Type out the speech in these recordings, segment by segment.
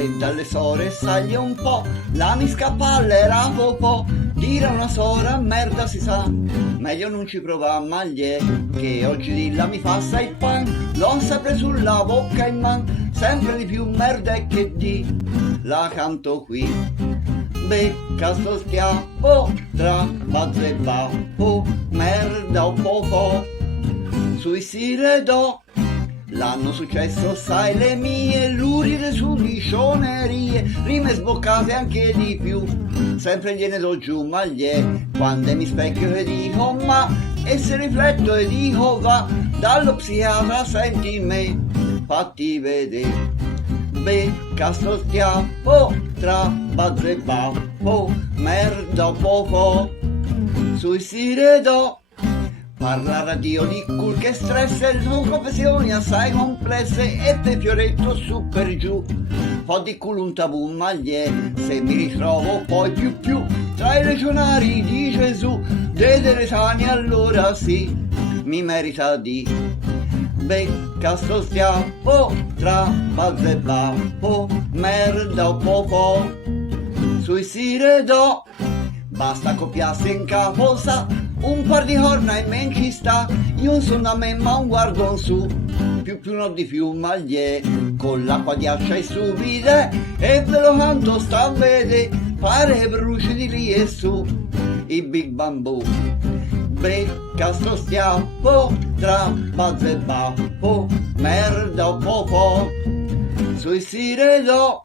Se dalle sore saglie un po', la mi scappa all'era popò, dire a una sora merda si sa, meglio non ci prova a maglie, che oggi di là mi fa assai il pan, l'ho sempre sulla bocca in man, sempre di più merda e che di, la canto qui. Becca sto schiaffo tra bazzo e baffo, merda o po', sui siredò. L'anno successo sai le mie luride su liscionerie, rime sboccate anche di più, sempre gliene do giù maglie, quando mi specchio e dico ma, e se rifletto e dico va, dallo psichiatra senti me, fatti vedere. Becca sto schiaffo tra bazzo e baffo, merda o po', sui siredò. Parla radio di cul che stress e sono professioni assai complesse e per fioretto su per giù. Ho di culo un tabù maglie, se mi ritrovo poi più tra i legionari di Gesù, dei Teresani allora sì, mi merita di. Becca sto schiaffo tra bazzo e baffo, merda o po', sui siredò. Basta copiarsi in capo sa, un par di corna in men ci sta, io non sono da me ma un guardo in su, più non di più maglie, con l'acqua ghiaccia e subite, e ve lo canto sta a vede, pare bruci di lì e su, i big bamboo. Becca sto schiaffo tra bazzo e baffo, merda o po', sui siredò.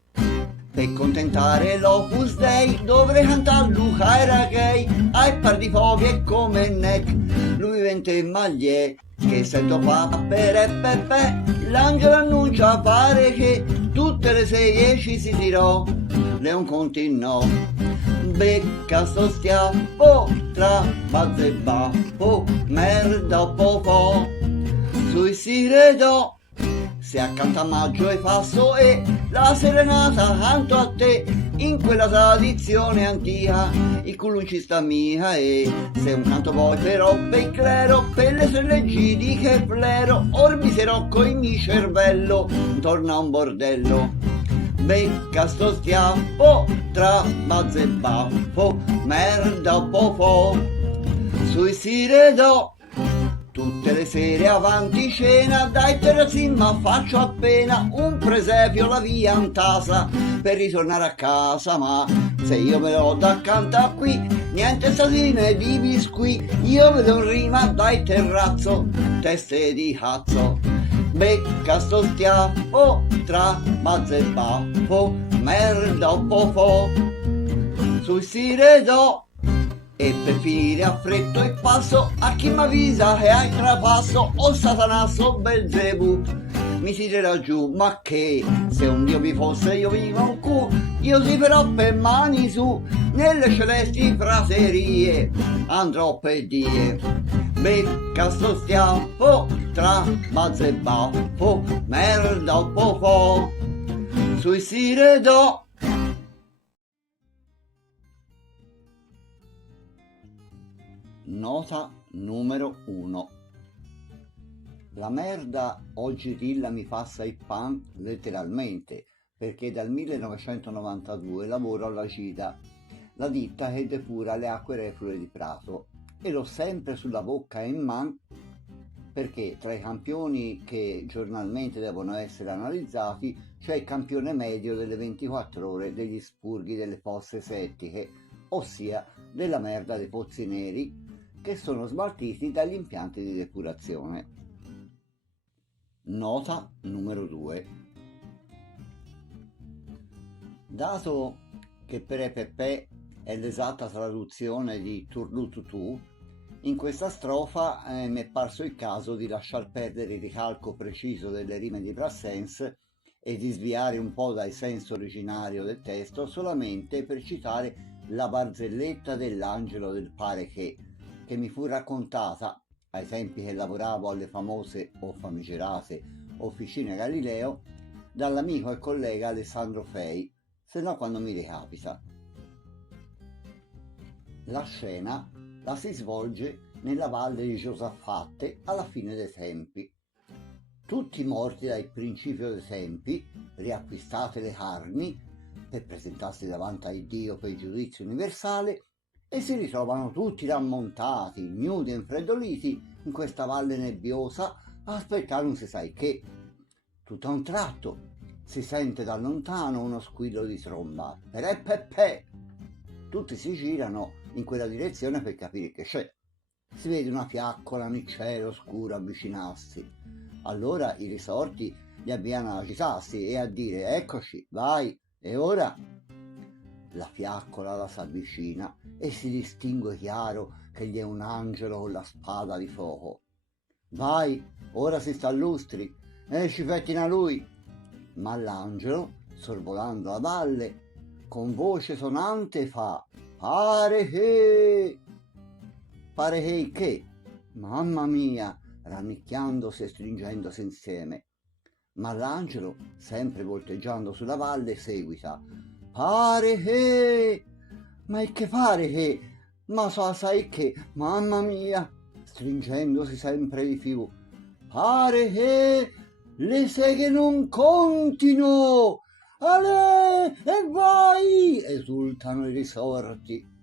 Per contentare l'Opus Dei dovrei cantare Luca era gay, ai par di foglie come neck, lui vente maglie, che sento fa per pepe, l'angelo annuncia pare che tutte le 6 ci si tirò, Leon continuò. Becca sto schiaffo tra bazzo e baffo, merda o po', sui siredò. Se accanto a maggio e passo e la serenata canto a te, in quella tradizione antica, il culunci sta mia e se un canto vuoi però per clero, per le sue leggi di che flero, orbi se rocco il mio cervello, torna a un bordello. Becca sto schiaffo tra bazzo e baffo, merda o po', sui siredò. Tutte le sere avanti cena, dai terrazzin ma faccio appena un presepio la via in tasa per ritornare a casa, ma se io me lo do accanto a qui, niente stasine di biscuit, io vedo un rima dai terrazzo, teste di cazzo. Becca sto schiaffo tra bazzo e baffo, merda o po', sui siredò. E per finire affretto il passo a chi m'avvisa che hai trapasso, o satanasso Belzebù mi tirerà giù, ma che se un dio mi fosse io vivo un cu, io sì però per mani su nelle celesti praterie andrò per die. Becca sto schiaffo tra bazzo e baffo, merda o po', sui siredò. Nota numero 1. La merda oggi dilla mi passa il pan letteralmente, perché dal 1992 lavoro alla Gida, la ditta che depura le acque reflue di Prato, e l'ho sempre sulla bocca e in man, perché tra i campioni che giornalmente devono essere analizzati c'è il campione medio delle 24 ore degli spurghi delle fosse settiche, ossia della merda dei pozzi neri, che sono smaltiti dagli impianti di depurazione. Nota numero 2. Dato che perepepe è l'esatta traduzione di turlututù, in questa strofa mi è parso il caso di lasciar perdere il ricalco preciso delle rime di Brassens e di sviare un po' dal senso originario del testo solamente per citare la barzelletta dell'angelo del pare che mi fu raccontata ai tempi che lavoravo alle famose o famigerate Officine Galileo dall'amico e collega Alessandro Fei, se no quando mi ricapita. La scena la si svolge nella valle di Giosaffatte alla fine dei tempi. tutti morti dal principio dei tempi, riacquistate le carni per presentarsi davanti a Dio per il giudizio universale, e si ritrovano tutti rammontati, nudi e infreddoliti in questa valle nebbiosa a aspettare non si sa che. Tutto a un tratto si sente da lontano uno squillo di tromba. Pepe! Tutti si girano in quella direzione per capire che c'è. Si vede una fiaccola nel cielo scuro avvicinarsi. Allora i risorti li avviano ad agitarsi e a dire: eccoci, vai, e ora? La fiaccola la s'avvicina e si distingue chiaro che gli è un angelo con la spada di fuoco. Vai, ora si sta allustri e ci pettina lui. Ma l'angelo, sorvolando la valle, con voce sonante fa: pare che che? Mamma mia, rannicchiandosi e stringendosi insieme. Ma l'angelo, sempre volteggiando sulla valle, seguita: pare che, ma è che pare che, ma sai che, mamma mia, stringendosi sempre di più, pare che le seghe non contino, ale e vai, esultano i risorti.